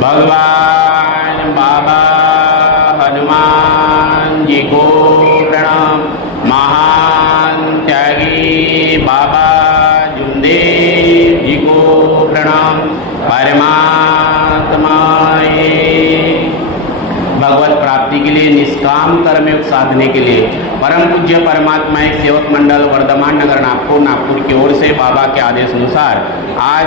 भगवान बाबा हनुमान जी को प्रणाम। महान त्यागी बाबा जुमदेव जी को प्रणाम। परमात्माए भगवत प्राप्ति के लिए निष्काम कर्मयोग साधने के लिए परम पूज्य परमात्मा एक सेवक मंडल वर्धमान नगर नागपुर की ओर से बाबा के आदेश अनुसार आज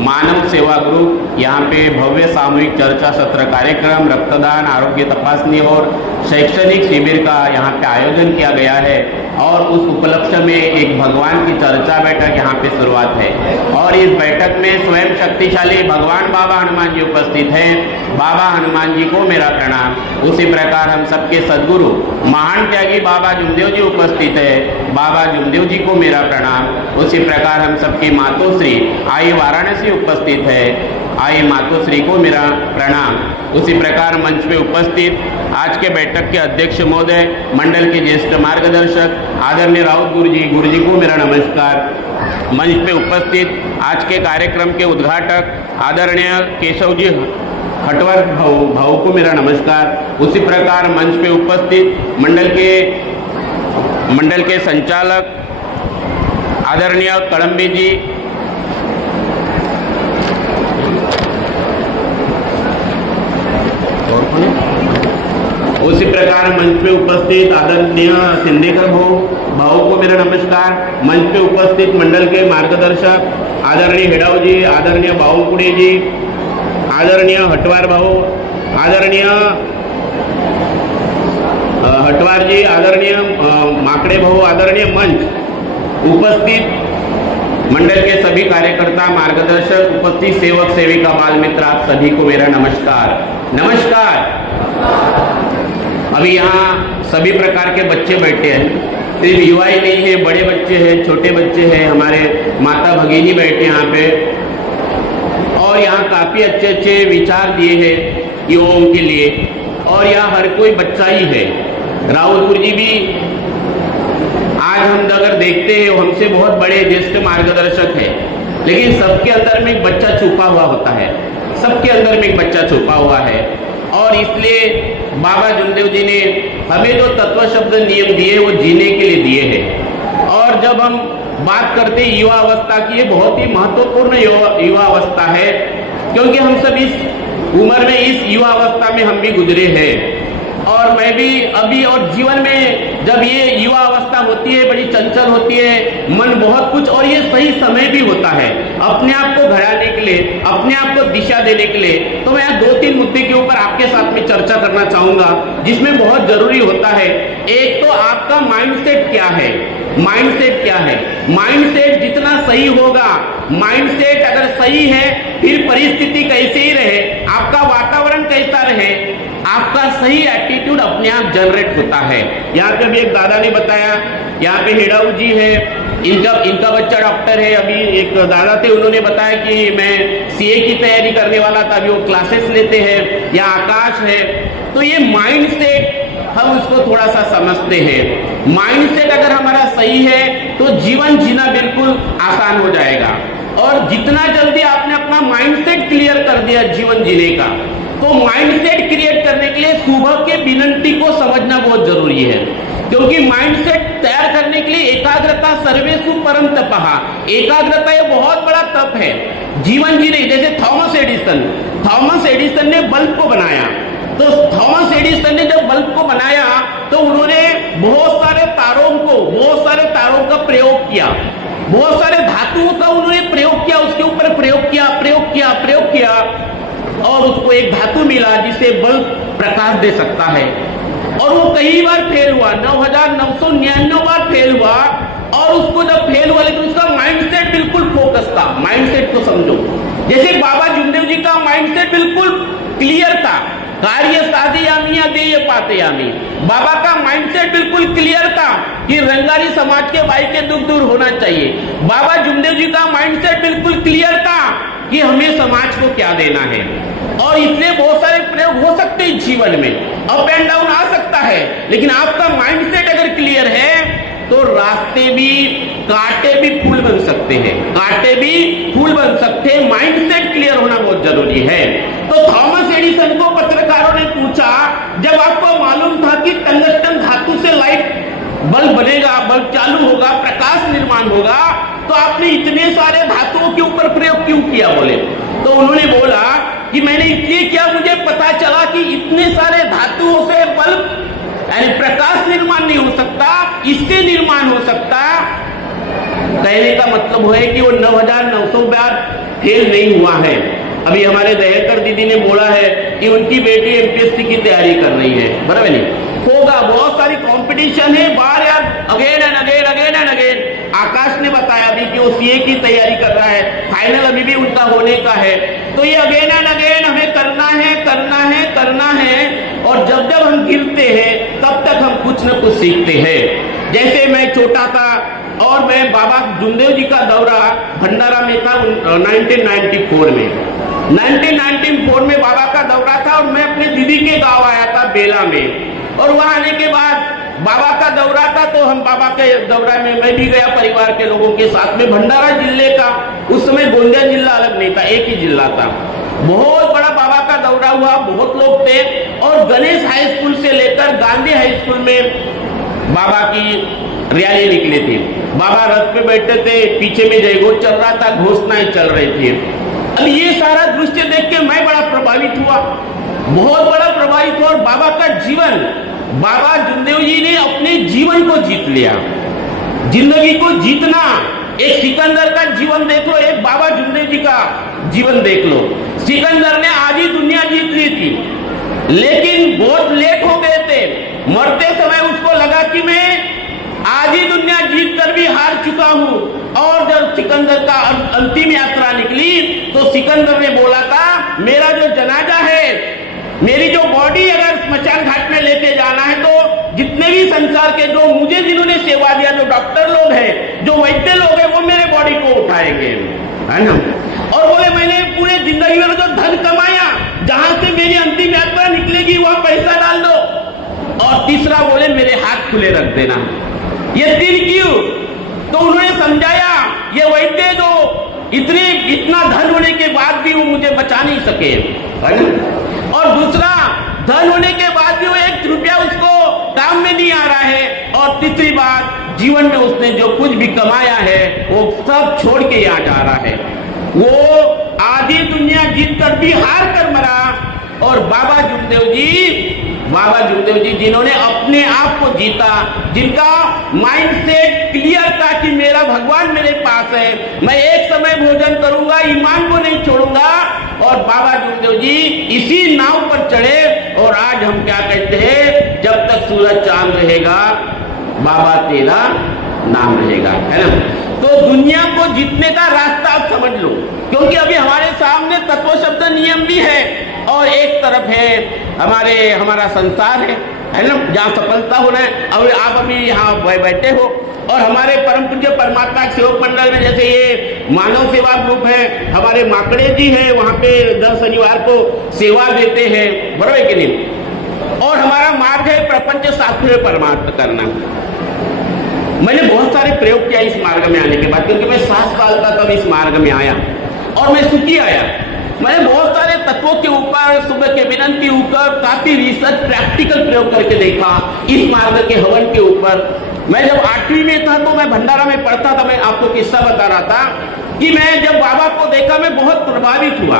मानव सेवा ग्रुप यहाँ पे भव्य सामूहिक चर्चा सत्र कार्यक्रम, रक्तदान, आरोग्य तपासनी और शैक्षणिक शिविर का यहाँ पे आयोजन किया गया है और उस उपलक्ष्य में एक भगवान की चर्चा बैठक यहाँ पे शुरुआत है और इस बैठक में स्वयं शक्तिशाली भगवान बाबा हनुमान जी उपस्थित हैं। बाबा हनुमान जी को मेरा प्रणाम। उसी प्रकार हम सबके सदगुरु महान त्यागी बाबा जुमदेव जी उपस्थित है। बाबा जुमदेव जी को मेरा प्रणाम। उसी प्रकार हम सबकी मातोश्री आई वाराणसी उपस्थित है। आई मातोश्री को मेरा प्रणाम। उसी प्रकार मंच पे उपस्थित आज के बैठक के अध्यक्ष महोदय, मंडल के ज्येष्ठ मार्गदर्शक आदरणीय राउत गुरु जी को मेरा नमस्कार। मंच पे उपस्थित आज के कार्यक्रम के उद्घाटक आदरणीय केशव जी हटवर भाऊ को मेरा नमस्कार। उसी प्रकार मंच पे उपस्थित मंडल के संचालक आदरणीय कड़म्बी जी, उसी प्रकार मंच पे उपस्थित आदरणीय सिंधेकर भाऊ को मेरा नमस्कार। मंच पे उपस्थित मंडल के मार्गदर्शक आदरणीय हेडाव जी, आदरणीय बावकुड़े जी, आदरणीय हटवार भाऊ, आदरणीय हटवार जी, आदरणीय माकड़े भाऊ, आदरणीय मंच उपस्थित मंडल के सभी कार्यकर्ता, मार्गदर्शक, उपस्थित सेवक सेविका, बाल मित्र, आप सभी को मेरा नमस्कार। अभी यहाँ सभी प्रकार के बच्चे बैठे हैं, सिर्फ युवा ही नहीं है, बड़े बच्चे हैं, छोटे बच्चे हैं, हमारे माता भगिनी बैठे यहाँ पे और यहाँ काफी अच्छे अच्छे विचार दिए हैं युवाओं के लिए और यहाँ हर कोई बच्चा ही है। राउत गुरु जी भी आज हम अगर देखते हैं हमसे बहुत बड़े ज्येष्ठ मार्गदर्शक है, लेकिन सबके अंदर में एक बच्चा छुपा हुआ होता है। सबके अंदर में एक बच्चा छुपा हुआ है और इसलिए बाबा जुमदेव जी ने हमें जो तत्व शब्द नियम दिए वो जीने के लिए दिए हैं। और जब हम बात करते हैं युवा अवस्था की, ये बहुत ही महत्वपूर्ण युवा अवस्था है क्योंकि हम सब इस उम्र में, इस युवा अवस्था में हम भी गुजरे हैं और मैं भी अभी। और जीवन में जब ये युवा अवस्था होती है बड़ी चंचल होती है, मन बहुत कुछ, और ये सही समय भी होता है अपने आप को घड़ाने के लिए, अपने आप को दिशा देने के लिए। तो मैं 2-3 मुद्दे के ऊपर आपके साथ में चर्चा करना चाहूंगा जिसमें बहुत जरूरी होता है। एक तो आपका माइंडसेट क्या है, माइंडसेट क्या है। माइंडसेट जितना सही होगा, माइंडसेट अगर सही है फिर परिस्थिति कैसे ही रहे, आपका वातावरण कैसा रहे, आपका सही एटीट्यूड अपने आप जनरेट होता है। यहाँ पे भी एक दादा ने बताया, यहाँ पे हेडाऊ जी है, इनका बच्चा डॉक्टर है। अभी एक दादा थे, उन्होंने बताया कि मैं सीए की तैयारी करने वाला था, अभी वो क्लासेस लेते हैं। यहाँ आकाश है। तो ये माइंडसेट हम उसको थोड़ा सा समझते हैं। माइंडसेट अगर हमारा सही है तो जीवन जीना बिल्कुल आसान हो जाएगा। और जितना जल्दी आपने अपना माइंडसेट क्लियर कर दिया जीवन जीने का, तो माइंडसेट क्रिएट करने के लिए सुबह के विनंती को समझना बहुत जरूरी है क्योंकि माइंडसेट तैयार करने के लिए एकाग्रता सर्वेषु परम तपः, एकाग्रता ये बहुत बड़ा तप है जीवन जीने। जैसे थॉमस एडिसन ने बल्ब को बनाया, तो थॉमस एडिसन ने जब बल्ब को बनाया तो उन्होंने बहुत सारे तारों का प्रयोग किया, बहुत सारे धातुओं का उन्होंने प्रयोग किया, उसके ऊपर प्रयोग किया और उसको एक धातु मिला जिसे बल्ब प्रकाश दे सकता है। और वो कई बार फेल हुआ, 9999 बार फेल हुआ। और उसको जब फेल हुआ लेकिन उसका माइंडसेट बिल्कुल फोकस था। माइंडसेट को समझो, जैसे बाबा जुमदेव जी का माइंडसेट बिल्कुल क्लियर था, कार्य साधयामि या देय पातयामि। बाबा का माइंडसेट बिल्कुल क्लियर था कि रंगारी समाज के भाई के दुख दूर होना चाहिए। बाबा जुमदेव जी का माइंडसेट बिल्कुल क्लियर था कि हमें समाज को क्या देना है। और इसलिए बहुत सारे प्रयोग हो सकते हैं जीवन में, अप एंड डाउन आ सकता है, लेकिन आपका माइंडसेट अगर क्लियर है तो रास्ते भी कांटे भी फूल बन सकते हैं, कांटे भी फूल बन सकते हैं। माइंडसेट क्लियर होना बहुत जरूरी है। तो बल्ब बनेगा, बल्ब चालू होगा, प्रकाश निर्माण होगा, तो आपने इतने सारे धातुओं के ऊपर प्रयोग क्यों किया? बोले तो उन्होंने बोला कि मैंने इसलिए किया, मुझे पता चला कि इतने सारे धातुओं से बल्ब यानी प्रकाश निर्माण नहीं हो सकता, इससे निर्माण हो सकता। कहने का मतलब है कि वो 9,900 बार फेल नहीं हुआ है। अभी हमारे दहेकर दीदी ने बोला है कि उनकी बेटी एमपीएससी की तैयारी कर रही है, बराबर नहीं? होगा, बहुत सारी कंपटीशन है बार यार, again and again, again and again. Akash ने बताया अभी कि वो सीए की तैयारी कर रहा है, फाइनल अभी भी उनका होने का है। तो ये अगेन एंड अगेन हमें करना है, करना है, करना है। और जब जब हम गिरते हैं तब तक हम कुछ न कुछ सीखते हैं। जैसे मैं छोटा था और मैं बाबा जुमदेव जी का दौरा भंडारा में था 1994 में। 1994 में बाबा का दौरा था और मैं अपने दीदी के गांव आया था बेला में। और वहां आने के बाद बाबा का दौरा था तो हम बाबा के दौरा में मैं भी गया परिवार के लोगों के साथ में। भंडारा जिले का उस समय गोंदिया जिला अलग नहीं था, एक ही जिला था। बहुत बड़ा बाबा का दौरा हुआ, बहुत लोग थे। और गणेश हाई स्कूल से लेकर गांधी हाई स्कूल में बाबा की रैली निकली थी। बाबा रथ पे बैठे थे, पीछे में जयघोष चल रहा था, घोषणाएं चल रही थी। अब ये सारा दृश्य देख के मैं बड़ा प्रभावित हुआ, बहुत बड़ा प्रभावित हुआ। और बाबा का जीवन, बाबा जुमदेव जी ने अपने जीवन को जीत लिया। जिंदगी को जीतना, एक सिकंदर का जीवन देख लो, एक बाबा जुमदेव जी का जीवन देख लो। सिकंदर ने आधी दुनिया जीत ली थी, लेकिन बहुत लेट हो गए थे। मरते समय उसको लगा कि मैं आधी दुनिया जीत कर भी हार चुका हूं। और जब सिकंदर का अंतिम यात्रा निकली तो सिकंदर ने बोला था, मेरा जो जनाजा है, मेरी जो बॉडी अगर स्मशान घाट में लेके जाना है तो जितने भी संसार के जो मुझे जिन्होंने सेवा दिया, जो डॉक्टर लोग हैं, जो वैद्य लोग हैं, वो मेरे बॉडी को उठाएंगे, है ना। और बोले मैंने पूरे जिंदगी में जो धन कमाया, जहां से मेरी अंतिम यात्रा निकलेगी वहां पैसा डाल दो। और तीसरा बोले मेरे हाथ खुले रख देना। ये 3 क्यों? तो उन्होंने समझाया ये वैद्य जो इतना धन होने के बाद भी वो मुझे बचा नहीं सके, है ना। और दूसरा, धन होने के बाद भी वो 1 रुपया उसको काम में नहीं आ रहा है। और तीसरी बात, जीवन में उसने जो कुछ भी कमाया है वो सब छोड़ के यहाँ जा रहा है। वो आधी दुनिया जीत कर भी हार कर मरा। और बाबा जुमदेव जी जिन्होंने अपने आप को जीता, जिनका माइंडसेट क्लियर था कि मेरा भगवान मेरे पास है, मैं एक समय भोजन करूंगा, ईमान को नहीं छोड़ूंगा। और बाबा जुमदेव जी इसी नाव पर चढ़े। और आज हम क्या कहते हैं, जब तक सूरज चांद रहेगा बाबा तेरा नाम रहेगा, है ना। तो दुनिया को जीतने का रास्ता आप समझ लो, क्योंकि अभी हमारे सामने तत्व शब्द नियम भी है और एक तरफ है हमारा संसार है ना, जहाँ सफलता होना है। अब आप अभी यहाँ बैठे हो और हमारे परम पूज्य परमात्मा सेवक मंडल में जैसे ये मानव सेवा ग्रुप है, हमारे माकड़े जी है, वहाँ पे दर शनिवार को सेवा देते हैं, बराबर है कि नहीं। और हमारा मार्ग है प्रपंच शास्त्र परमार्थ करना। मैंने बहुत सारे प्रयोग किया इस मार्ग में आने के बाद, क्योंकि मैं 7 साल का तब इस मार्ग में आया और मैं सुखी आया। मैंने बहुत सारे तत्वों के ऊपर सुबह के विनंती ऊपर काफी रिसर्च प्रैक्टिकल प्रयोग करके देखा इस मार्ग के हवन के ऊपर। मैं जब 8वीं में था तो मैं भंडारा में पढ़ता था। मैं आपको किस्सा बता रहा था कि मैं जब बाबा को देखा मैं बहुत प्रभावित हुआ।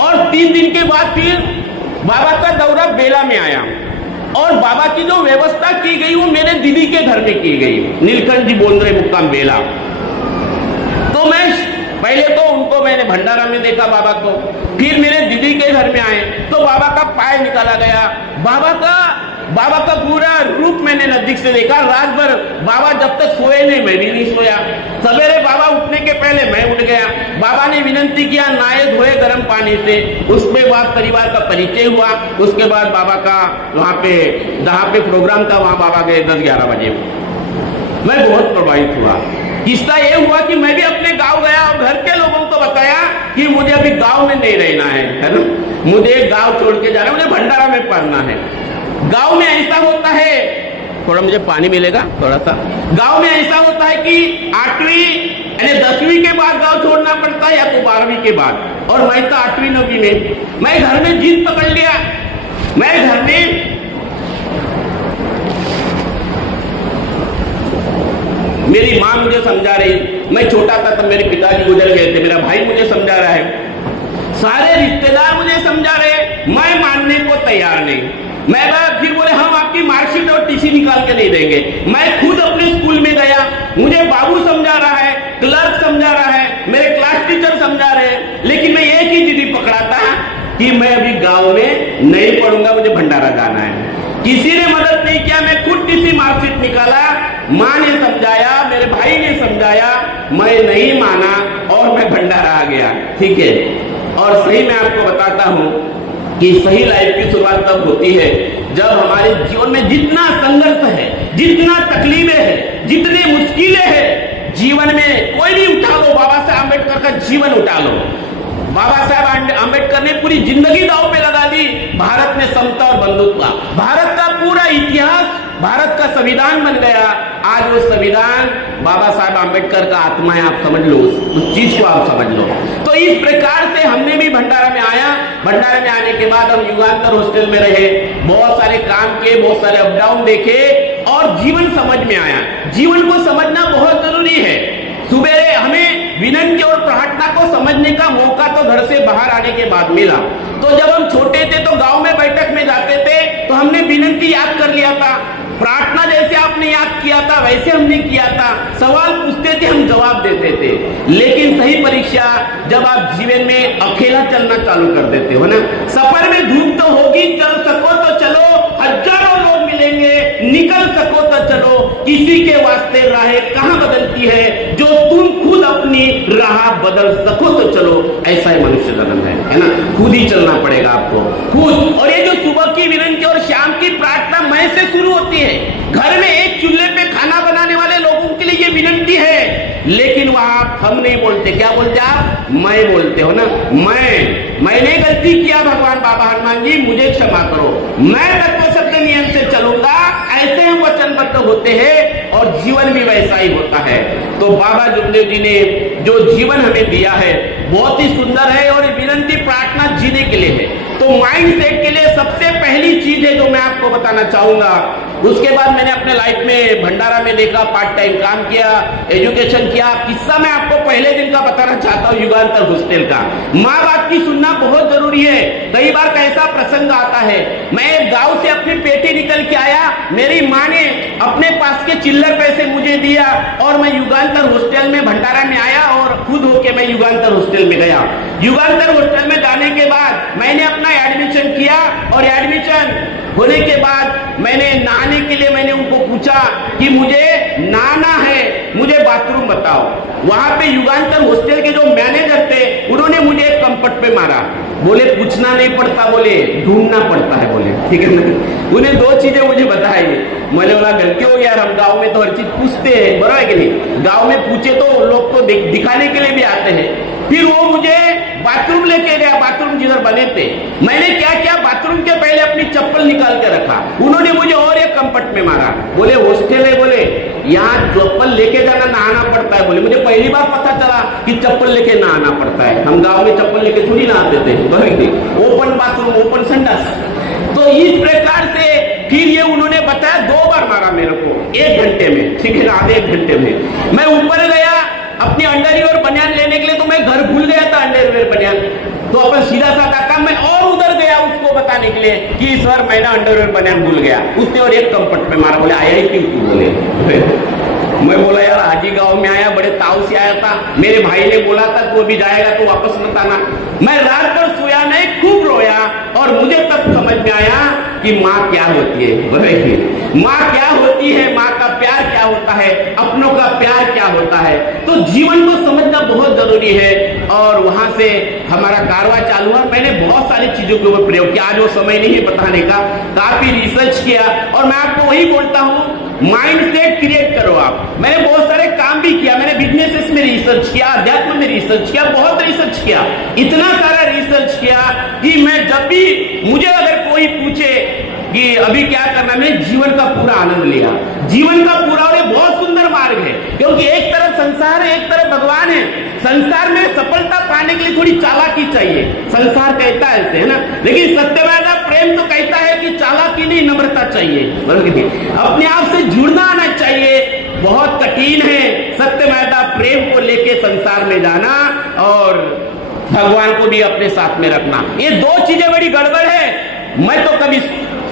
और 3 दिन के बाद फिर बाबा का दौरा बेला में आया और बाबा की जो व्यवस्था की गई वो मेरे दीदी के घर में की गई, नीलकंठ जी बोंद्रे मुक्काम बेला। तो मैं पहले तो उनको मैंने भंडारा में देखा बाबा को, फिर मेरे दीदी के घर में आए तो बाबा का पाय निकाला गया। बाबा का पूरा रूप मैंने नजदीक से देखा। रात भर बाबा जब तक सोए नहीं, मैं भी नहीं सोया। सवेरे बाबा उठने के पहले मैं उठ गया। बाबा ने विनंती किया, नहाए धोए गर्म पानी से। उसके बाद परिवार का परिचय हुआ। उसके बाद बाबा का वहाँ पे जहाँ पे प्रोग्राम था वहाँ बाबा गए 10-11 बजे। मैं बहुत प्रभावित हुआ। किस्सा ये हुआ कि मैं भी अपने गांव गया और घर के लोगों को बताया कि मुझे अभी गांव में नहीं रहना है ना, मुझे गांव छोड़ के जाना है, मुझे भंडारा में पढ़ना है। गांव में ऐसा होता है, थोड़ा मुझे पानी मिलेगा थोड़ा सा। गांव में ऐसा होता है कि 8वीं यानी 10वीं के बाद गांव छोड़ना पड़ता है या तो 12वीं के बाद। और मैं तो 8वीं 9वीं में, मैं घर में जीत पकड़ लिया। मैं घर में मेरी माँ मुझे समझा रही, मैं छोटा था तब मेरे पिताजी गुजर गए थे, मेरा भाई मुझे समझा रहा है, सारे रिश्तेदार मुझे समझा रहे, मैं मानने को तैयार नहीं। मैं फिर बोले हम आपकी मार्कशीट और टीसी निकाल के नहीं देंगे। मैं खुद अपने स्कूल में गया, मुझे बाबू समझा रहा है, क्लर्क समझा रहा है, मेरे क्लास टीचर समझा रहे हैं, लेकिन मैं एक ही जिद पकड़ा था कि मैं अभी गांव में नहीं पढ़ूंगा, मुझे भंडारा जाना है। किसी ने मदद नहीं किया, मैं खुद टीसी मार्कशीट निकाला, माँ ने समझाया, मेरे भाई ने समझाया, मैं नहीं माना और मैं भंडारा आ गया। ठीक है, और सही मैं आपको बताता हूं कि सही लाइफ की शुरुआत तब होती है जब हमारे जीवन में जितना संघर्ष है, जितना तकलीफें है, जितने मुश्किलें हैं जीवन में, कोई भी उठा लो, बाबा साहब अम्बेडकर का जीवन उठा लो। बाबा साहब अम्बेडकर ने पूरी जिंदगी दांव पे लगा दी भारत में समता और बंधुत्व, भारत का पूरा इतिहास, भारत का संविधान बन गया। आज वो संविधान बाबा साहब अम्बेडकर का आत्मा है, आप समझ लो, उस चीज को आप समझ लो। तो इस प्रकार से हमने भी भंडारा में आया। भंडारा में आने के बाद हम युगांतर हॉस्टल में रहे, बहुत सारे काम किए, बहुत सारे अप डाउन देखे और जीवन समझ में आया। जीवन को समझना बहुत जरूरी है। सुबह हमें विनम्र और प्रार्थना को समझने का मौका तो घर से बाहर आने के बाद मिला। तो जब हम छोटे थे तो गांव में बैठक में जाते थे तो हमने विनंती याद कर लिया था, प्रार्थना जैसे आपने याद किया था वैसे हमने किया था, सवाल पूछते थे हम जवाब देते थे। लेकिन सही परीक्षा जब आप जीवन में अकेला चलना चालू कर देते हो ना, सफर में धूप तो होगी, चल सको तो चलो, हजारों लोग मिलेंगे, निकल सको तो चलो, किसी के वास्ते राहें कहां बदलती है, जो तुम खुद अपनी राह बदल सको तो चलो। ऐसा ही मनुष्य जन्म है ना, खुद ही चलना पड़ेगा आपको, खुद। और ये जो सुबह की विनंती और शाम की प्रार्थना मैं से शुरू होती है, घर में एक चूल्हे पे खाना बनाने वाले लोगों के लिए ये विनंती है, लेकिन वहां हम नहीं बोलते। क्या बोलते आप? मैं बोलते हो ना, मैंने गलती किया, भगवान बाबा हनुमान जी मुझे क्षमा करो, मैं तत्व सत्य नियम से चलूंगा, ऐसे हम वचनबद्ध होते हैं और जीवन भी वैसा ही होता है। तो बाबा जुगदेव जी ने जो जीवन हमें दिया है बहुत ही सुंदर है और विनंती प्रार्थना जीने के लिए है। तो माइंड सेट के लिए सबसे पहली चीज है जो मैं आपको बताना चाहूंगा। उसके बाद मैंने अपने लाइफ में भंडारा में देखा, पार्ट टाइम काम किया, एजुकेशन किया। किस्सा मैं आपको पहले दिन का बताना चाहता हूँ, युगांतर हॉस्टल का। माँ बाप की सुनना बहुत जरूरी है। कई बार कैसा प्रसंग आता है, मैं एक गांव से अपनी पेटी निकल के आया, मेरी माँ ने अपने पास के चिल्लर पैसे मुझे दिया और मैं युगांतर हॉस्टल में भंडारा में आया और खुद होके मैं युगांतर हॉस्टल में गया। युगांतर हॉस्टल में जाने के बाद मैंने अपना एडमिशन किया और एडमिशन होने के बाद मैंने नहाने के लिए मैंने उनको पूछा कि मुझे नहाना है, मुझे बाथरूम बताओ। वहां पे युगांतर हॉस्टल के जो मैनेजर थे उन्होंने मुझे एक कंपट पे मारा, बोले पूछना नहीं पड़ता, बोले ढूंढना पड़ता है, बोले ठीक है ना। उन्हें दो चीजें मुझे बताई। मैंने बोला गलती हो गया यार, हम गांव में तो हर चीज पूछते हैं, बराबर है कि नहीं, गांव में पूछे तो लोग तो दिखाने के लिए भी आते हैं। फिर वो मुझे बाथरूम लेके गया, बाथरूम जिधर बने थे। मैंने क्या किया, बाथरूम के पहले अपनी चप्पल निकाल के रखा, उन्होंने मुझे और एक कंपट में मारा, बोले हॉस्टल है, बोले यहाँ चप्पल लेके जाना, नहाना पड़ता है। बोले मुझे पहली बार पता चला कि चप्पल लेके नहाना पड़ता है, हम गांव में चप्पल लेके थोड़ी नहाते थे, ओपन बाथरूम, ओपन संडास। तो इस प्रकार से फिर ये उन्होंने बताया, 2 बार मारा मेरे को 1 घंटे में, ठीक है ना, आधे 1 घंटे में। मैं ऊपर गया अपनी अंडरवियर बनियान लेने के लिए, तो मैं घर भूल गया था अंडरवियर बनियान, तो अपन सीधा साधा काम, मैं और उधर गया उसको बताने के लिए कि सर मैंने अंडरवियर बनियान भूल गया। उसने और एक कंपट में मारा, बोले आया ही क्यों, बोले। मैं बोला यार हाजी गांव में आया, बड़े ताव से आया था, मेरे भाई ने बोला था तू अभी जाएगा तो वापस मत आना। मैं रात भर सोया नहीं, खूब रोया और मुझे तब समझ में आया कि माँ क्या होती है, बोले माँ क्या होती है, माँ का प्यार क्या होता है, अपनों का प्यार क्या होता है। तो जीवन को समझना बहुत जरूरी है। और वहां से हमारा कारवा चालू हुआ। मैंने बहुत सारी चीजों के ऊपर प्रयोग किया, आज वो समय नहीं है बताने का, काफी रिसर्च किया और मैं आपको वही बोलता हूँ, माइंड सेट क्रिएट करो आप। मैंने बहुत सारे काम भी किया, मैंने बिजनेसेस में रिसर्च किया, अध्यात्म में रिसर्च किया, बहुत रिसर्च किया, इतना सारा रिसर्च किया कि मैं जब भी मुझे अगर कोई पूछे कि अभी क्या करना, मैंने जीवन का पूरा आनंद लिया, जीवन का पूरा। और ये बहुत सुंदर मार्ग है, क्योंकि एक तरफ संसार है, एक तरफ भगवान है। संसार में सफलता पाने के लिए थोड़ी चालाकी चाहिए, संसार कहता है ऐसे, है ना, लेकिन सत्यवादा प्रेम तो कहता है कि चालाकी नहीं, नम्रता चाहिए, अपने आप से जुड़ना आना चाहिए। बहुत कठिन है सत्यमेव प्रेम को लेके संसार में जाना और भगवान को भी अपने साथ में रखना। ये दो चीजें बड़ी गड़बड़ है। मैं तो कभी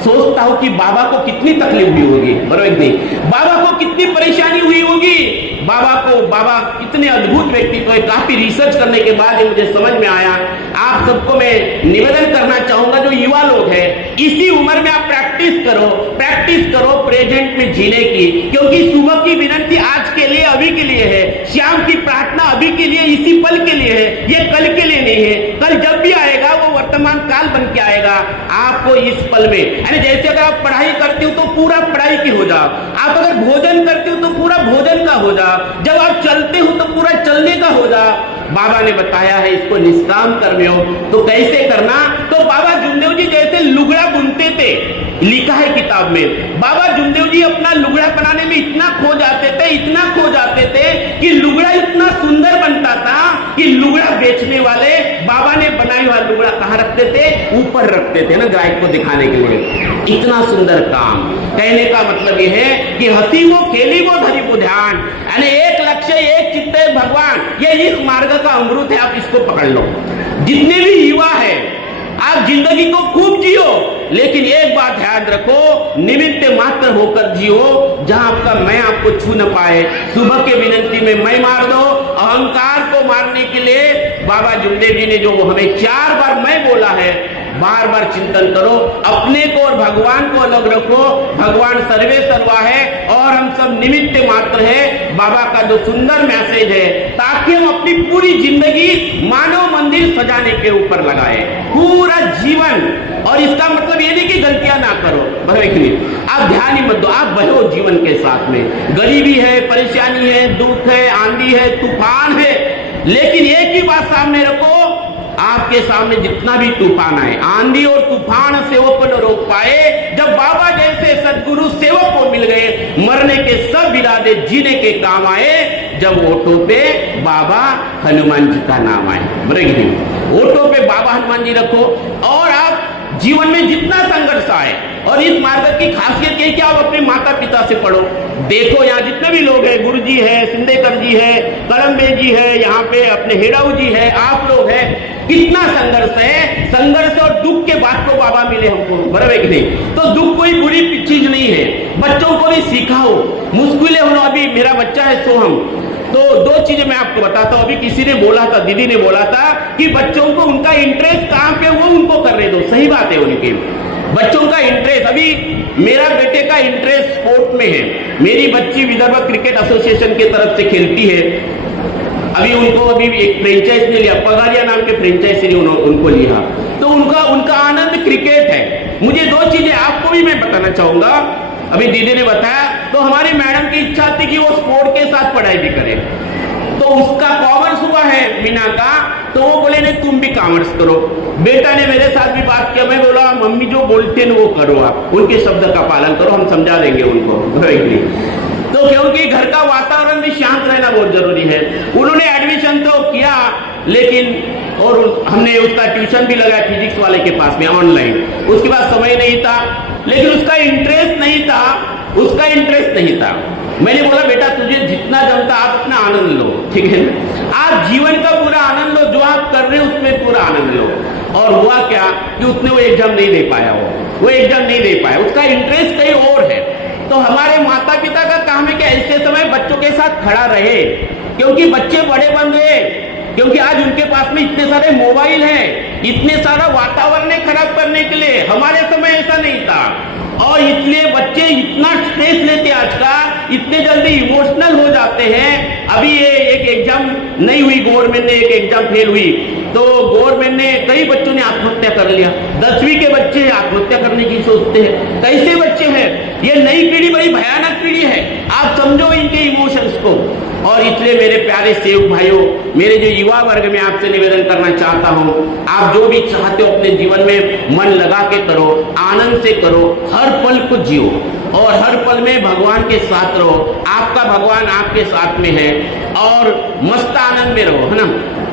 सोचता हूं कि बाबा को कितनी तकलीफ हुई होगी, बरोबर नहीं, बाबा को कितनी परेशानी हुई होगी। बाबा इतने अद्भुत व्यक्तित्व है। काफी रिसर्च करने के बाद मुझे समझ में आया। आप सबको मैं निवेदन करना चाहूंगा, जो युवा लोग हैं, इसी उम्र में आप प्रैक्टिस करो प्रेजेंट में जीने की, क्योंकि सुबह की विनती आज के लिए, अभी के लिए है, शाम की प्रार्थना अभी के लिए, इसी पल के लिए है, ये कल के लिए नहीं है। कल जब भी आएगा वो वर्तमान काल बन के आएगा। आपको इस पल में, यानी जैसे अगर आप पढ़ाई करते हो तो पूरा पढ़ाई की हो जाओ, आप अगर भोजन करते हो तो पूरा भोजन का हो जाओ, जब आप चलते हो तो पूरा चलने का हो जाओ। बाबा ने बताया है इसको निष्काम कर्म हो, तो कैसे करना? तो बाबा जुमदेव जी जैसे लुगड़ा बुनते थे, लिखा है किताब में, बाबा जुमदेव जी अपना लुगड़ा बनाने में इतना खो जाते थे कि लुगड़ा इतना सुंदर बनता था कि लुगड़ा बेचने वाले बाबा ने बनाई हुआ लुगड़ा कहाँ रखते थे? ऊपर रखते थे ना, ग्राहक को दिखाने के लिए। इतना सुंदर काम। कहने का मतलब यह है कि हंसी वो, खेली वो, धरी वो ध्यान, यानी एक लक्ष्य, एक चित्त भगवान। ये इस मार्ग का अमृत है, आप इसको पकड़ लो। जितने भी युवा है, आप जिंदगी को खूब जियो, लेकिन एक बात ध्यान रखो, निमित्त मात्र होकर जियो, जहां आपका मैं आपको छू न पाए। सुबह के विनती में मैं मार दो, अहंकार को मारने के लिए बाबा जुमदेव जी ने जो हमें 4 बार मैं बोला है, बार बार चिंतन करो, अपने को और भगवान को अलग रखो। भगवान सर्वे सर्वा है और हम सब निमित्त मात्र है। बाबा का जो सुंदर मैसेज है, ताकि हम अपनी पूरी जिंदगी मानव मंदिर सजाने के ऊपर लगाए, पूरा जीवन। और इसका मतलब ये नहीं कि गलतियां ना करो, आप ध्यान ही मत दो, आप बहो जीवन के साथ में। गरीबी है, परेशानी है, दुख है, आंधी है, तूफान है, लेकिन एक ही बात सामने रखो, आपके सामने जितना भी तूफान आए, आंधी और तूफान सेवक को न रोक पाए। जब बाबा जैसे सदगुरु सेवक को मिल गए, मरने के सब इरादे जीने के काम आए। जब ऑटो पे बाबा हनुमान जी का नाम आए, ऑटो पे बाबा हनुमान जी रखो, और आप जीवन में जितना संघर्ष आए। और इस मार्ग की खासियत ये कि आप अपने माता पिता से पढ़ो। देखो यहाँ जितने भी लोग हैं, गुरु जी है, सिंधेकर जी है, कलम्बे जी है, यहाँ पे अपने हेराऊ जी है, आप लोग हैं, कितना संघर्ष है। संघर्ष और दुख के बाद को बाबा मिले हमको, बराबर कि नहीं? तो दुख कोई बुरी चीज नहीं है, बच्चों को भी सिखाओ। मुश्किलें हो, अभी मेरा बच्चा है सोहम, तो 2 चीजें मैं आपको बताता हूँ। अभी किसी ने बोला था, दीदी ने बोला था कि बच्चों को उनका इंटरेस्ट कहाँ पे वो उनको करने दो। सही बात है, उनके बच्चों का इंटरेस्ट, अभी मेरा बेटे का इंटरेस्ट स्पोर्ट में है। मेरी बच्ची विदर्भ क्रिकेट एसोसिएशन की तरफ से खेलती है। अभी एक फ्रेंचाइज ने लिया, पगारिया नाम के फ्रेंचाइज ने उनको लिया, तो उनका आनंद क्रिकेट है। मुझे 2 चीजें आपको भी मैं बताना चाहूंगा। अभी दीदी ने बताया, तो हमारी मैडम की इच्छा थी कि वो स्पोर्ट के साथ पढ़ाई भी करे, तो उसका कॉमर्स हुआ है मीना का, तो वो बोले नहीं तुम भी कॉमर्स करो। बेटा ने मेरे साथ भी बात किया, मैं बोला मम्मी जो बोलते हैं वो करो, आप उनके शब्द का पालन करो, हम समझा देंगे उनको। तो क्योंकि घर का वातावरण भी शांत रहना बहुत जरूरी है। उन्होंने एडमिशन तो किया, लेकिन और हमने उसका ट्यूशन भी लगाया फिजिक्स वाले के पास में ऑनलाइन। उसके बाद समय नहीं था, लेकिन उसका इंटरेस्ट नहीं था। मैंने बोला बेटा तुझे जितना जमता आप अपना आनंद लो, ठीक है ना? आप जीवन का पूरा आनंद लो, जो आप कर रहे हो उसमें पूरा आनंद लो। और हुआ क्या कि उसने वो एग्जाम नहीं दे पाया, वो एग्जाम नहीं दे पाया, उसका इंटरेस्ट कहीं और है। तो हमारे माता पिता का काम है कि ऐसे समय बच्चों के साथ खड़ा रहे, क्योंकि बच्चे बड़े बन गए, क्योंकि आज उनके पास में इतने सारे मोबाइल हैं, इतने सारा वातावरण है खराब करने के लिए। हमारे समय ऐसा नहीं था, और इसलिए बच्चे इतना स्ट्रेस लेते आज का, इतने जल्दी इमोशनल हो जाते हैं। अभी ये एक एग्जाम नहीं हुई, गवर्नमेंट ने एक एग्जाम फेल हुई, तो गवर्नमेंट ने कई बच्चों ने आत्महत्या कर लिया। 10वीं के बच्चे आत्महत्या करने की सोचते हैं। कैसे बच्चे हैं? ये नई पीढ़ी बड़ी भयानक पीढ़ी है, आप समझो इनके इमोशंस को। और इसलिए मेरे प्यारे सेवक भाइयों, मेरे जो युवा वर्ग में आपसे निवेदन करना चाहता हूं, आप जो भी चाहते हो अपने जीवन में मन लगा के करो, आनंद से करो, हर पल को जियो और हर पल में भगवान के साथ रहो। आपका भगवान आपके साथ में है, और मस्त आनंद में रहो, है ना?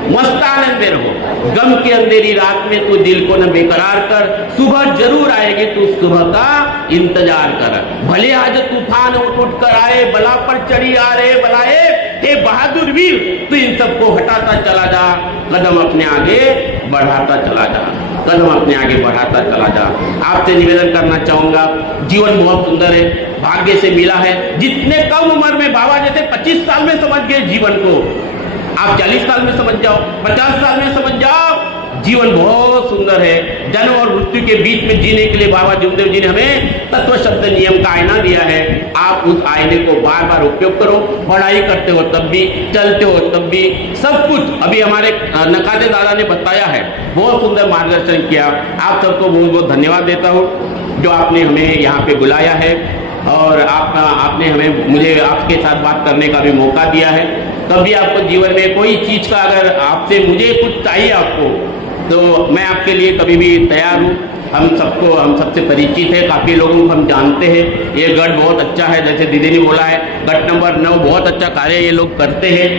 मस्त आनंद में रहो। गम की अंधेरी रात में तू दिल को न बेकरार कर, सुबह जरूर आएगी तू सुबह का इंतजार कर, भले आज तूफान उठ उठ कर आए, बला पर चढ़ी आ रहे बलाए, हे बहादुर वीर तू इन सबको हटाता चला जा, कदम अपने आगे बढ़ाता चला जा, कदम अपने आगे बढ़ाता चला जा। आपसे निवेदन करना चाहूंगा, जीवन बहुत सुंदर है, भाग्य से मिला है। जितने कम उम्र में बाबा जैसे 25 साल में समझ गए जीवन को, आप 40 साल में समझ जाओ, 50 साल में समझ जाओ। जीवन बहुत सुंदर है। जन्म और मृत्यु के बीच में जीने के लिए बाबा जमदेव जी ने हमें तत्व शब्द नियम का आईना दिया है। आप उस आईने को बार बार उपयोग करो, पढ़ाई करते हो तब भी, चलते हो तब भी, सब कुछ। अभी हमारे नकाते दादा ने बताया है, बहुत सुंदर मार्गदर्शन किया। आप सबको बहुत बहुत धन्यवाद देता हूँ जो आपने हमें यहाँ पे बुलाया है और आपने मुझे आपके साथ बात करने का भी मौका दिया है। कभी आपको जीवन में कोई चीज का अगर आपसे मुझे कुछ चाहिए आपको, तो मैं आपके लिए कभी भी तैयार हूँ। हम सबसे परिचित है, काफ़ी लोगों को हम जानते हैं। ये गढ़ बहुत अच्छा है, जैसे दीदी ने बोला है, गढ़ नंबर 9 बहुत अच्छा कार्य ये लोग करते हैं।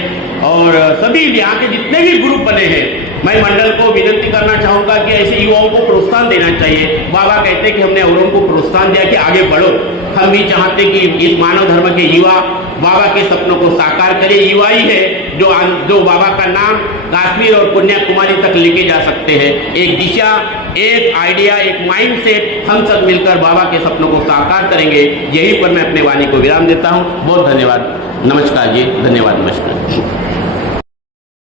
और सभी यहाँ के जितने भी ग्रुप बने हैं, मैं मंडल को विनती करना चाहूँगा कि ऐसे युवाओं को प्रोत्साहन देना चाहिए। बाबा कहते कि हमने औरों को प्रोत्साहन दिया कि आगे बढ़ो। हम भी चाहते कि इस मानव धर्म के युवा बाबा के सपनों को साकार करे। युवा ही है जो बाबा का नाम कश्मीर और कन्याकुमारी तक लेके जा सकते हैं। एक दिशा, एक आइडिया, एक माइंड सेट, हम सब मिलकर बाबा के सपनों को साकार करेंगे। यहीं पर मैं अपने वाणी को विराम देता हूँ। बहुत धन्यवाद, नमस्कार जी, धन्यवाद, नमस्कार।